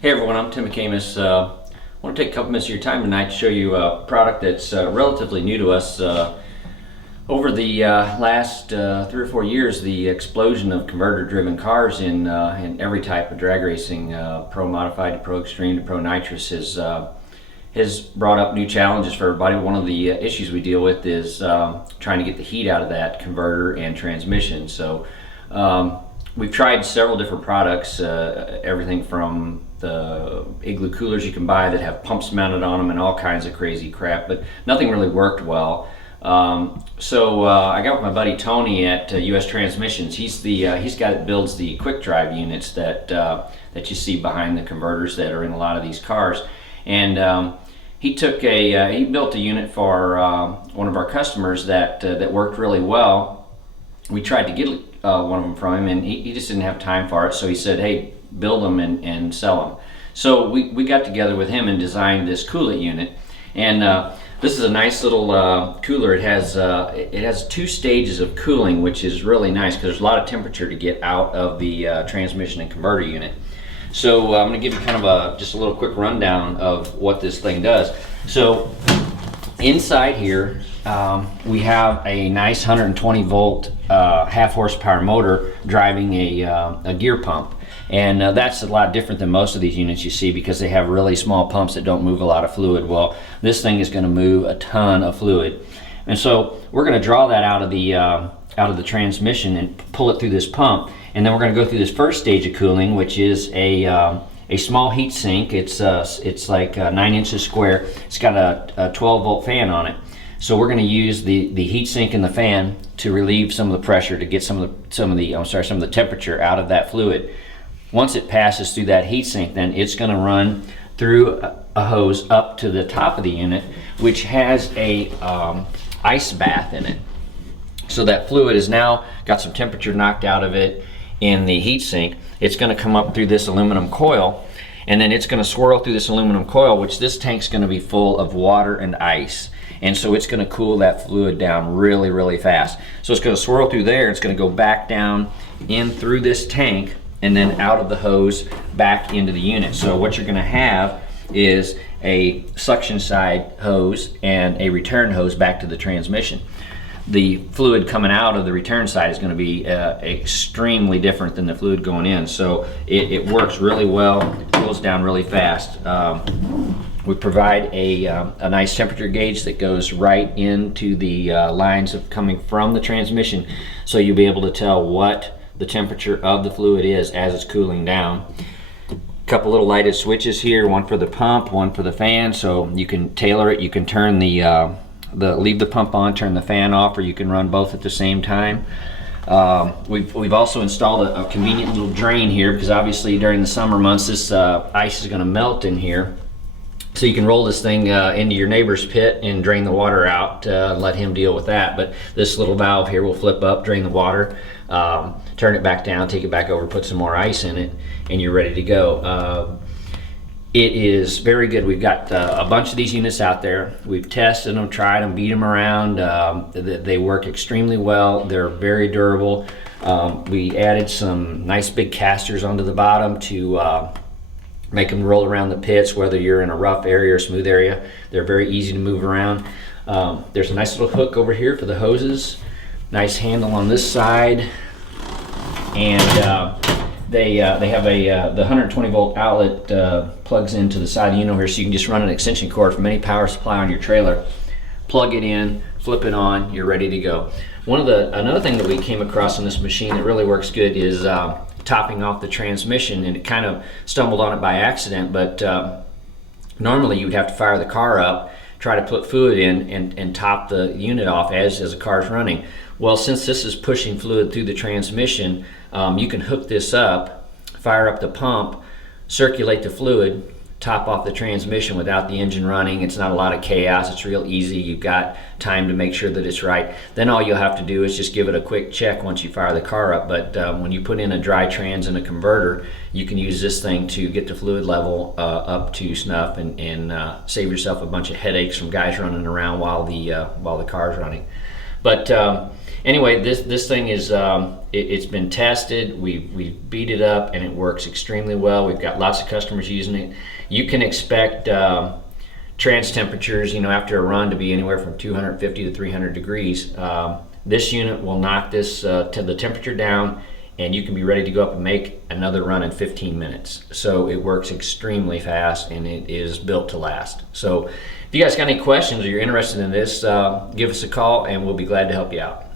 Hey everyone, I'm Tim McAmis. I want to take a couple minutes of your time tonight to show you a product that's relatively new to us. Over the last 3 or 4 years, the explosion of converter-driven cars in every type of drag racing, pro modified to pro extreme to pro nitrous, has brought up new challenges for everybody. One of the issues we deal with is trying to get the heat out of that converter and transmission. So we've tried several different products, everything from the igloo coolers you can buy that have pumps mounted on them and all kinds of crazy crap, but nothing really worked well. So I got with my buddy Tony at US Transmissions. He's the guy that builds the quick drive units that you see behind the converters that are in a lot of these cars. And he built a unit for one of our customers that worked really well. We tried to get one of them from him, and he just didn't have time for it. So he said, "Hey, build them and sell them." So we got together with him and designed this coolant unit. And this is a nice little cooler. It has 2 stages of cooling, which is really nice because there's a lot of temperature to get out of the transmission and converter unit. So I'm going to give you kind of just a little quick rundown of what this thing does. So inside here we have a nice 120 volt half horsepower motor driving a gear pump. And that's a lot different than most of these units you see because they have really small pumps that don't move a lot of fluid. Well, this thing is going to move a ton of fluid. And so we're going to draw that out of the transmission and pull it through this pump. And then we're going to go through this first stage of cooling, which is a small heat sink. It's like 9 inches square. It's got a 12 volt fan on it. So we're going to use the heat sink and the fan to relieve some of the pressure to get some of the temperature out of that fluid. Once it passes through that heat sink, then it's going to run through a hose up to the top of the unit, which has a ice bath in it. So that fluid has now got some temperature knocked out of it in the heat sink. It's going to come up through this aluminum coil, and then it's going to swirl through this aluminum coil, which this tank's going to be full of water and ice. And so it's going to cool that fluid down really, really fast. So it's going to swirl through there. It's going to go back down in through this tank and then out of the hose back into the unit. So what you're going to have is a suction side hose and a return hose back to the transmission. The fluid coming out of the return side is going to be extremely different than the fluid going in. So it works really well, cools down really fast. We provide a nice temperature gauge that goes right into the lines of coming from the transmission, so you'll be able to tell what the temperature of the fluid is as it's cooling down. A couple little lighted switches here, one for the pump, one for the fan, so you can tailor it. You can turn leave the pump on, turn the fan off, or you can run both at the same time. We've also installed a convenient little drain here because obviously during the summer months this ice is going to melt in here. So you can roll this thing into your neighbor's pit and drain the water out, let him deal with that. But this little valve here will flip up, drain the water, turn it back down, take it back over, put some more ice in it, and you're ready to go. It is very good. We've got a bunch of these units out there. We've tested them, tried them, beat them around. They work extremely well. They're very durable. We added some nice big casters onto the bottom to make them roll around the pits, whether you're in a rough area or smooth area. They're very easy to move around. There's a nice little hook over here for the hoses. Nice handle on this side. And they have the 120 volt outlet plugs into the side of the unit here, so you can just run an extension cord from any power supply on your trailer, plug it in, flip it on, you're ready to go. Another thing that we came across on this machine that really works good is topping off the transmission, and it kind of stumbled on it by accident, but normally you would have to fire the car up, try to put fluid in and top the unit off as the car's running. Well, since this is pushing fluid through the transmission, you can hook this up, fire up the pump, circulate the fluid, top off the transmission without the engine running. It's not a lot of chaos. It's real easy. You've got time to make sure that it's right. Then all you'll have to do is just give it a quick check once you fire the car up. But when you put in a dry trans and a converter, you can use this thing to get the fluid level up to snuff and save yourself a bunch of headaches from guys running around while the car's running. But anyway, this thing is It's been tested, we've beat it up, and it works extremely well. We've got lots of customers using it. You can expect trans temperatures, after a run to be anywhere from 250 to 300 degrees. This unit will knock the temperature down, and you can be ready to go up and make another run in 15 minutes. So it works extremely fast, and it is built to last. So if you guys got any questions or you're interested in this, give us a call and we'll be glad to help you out.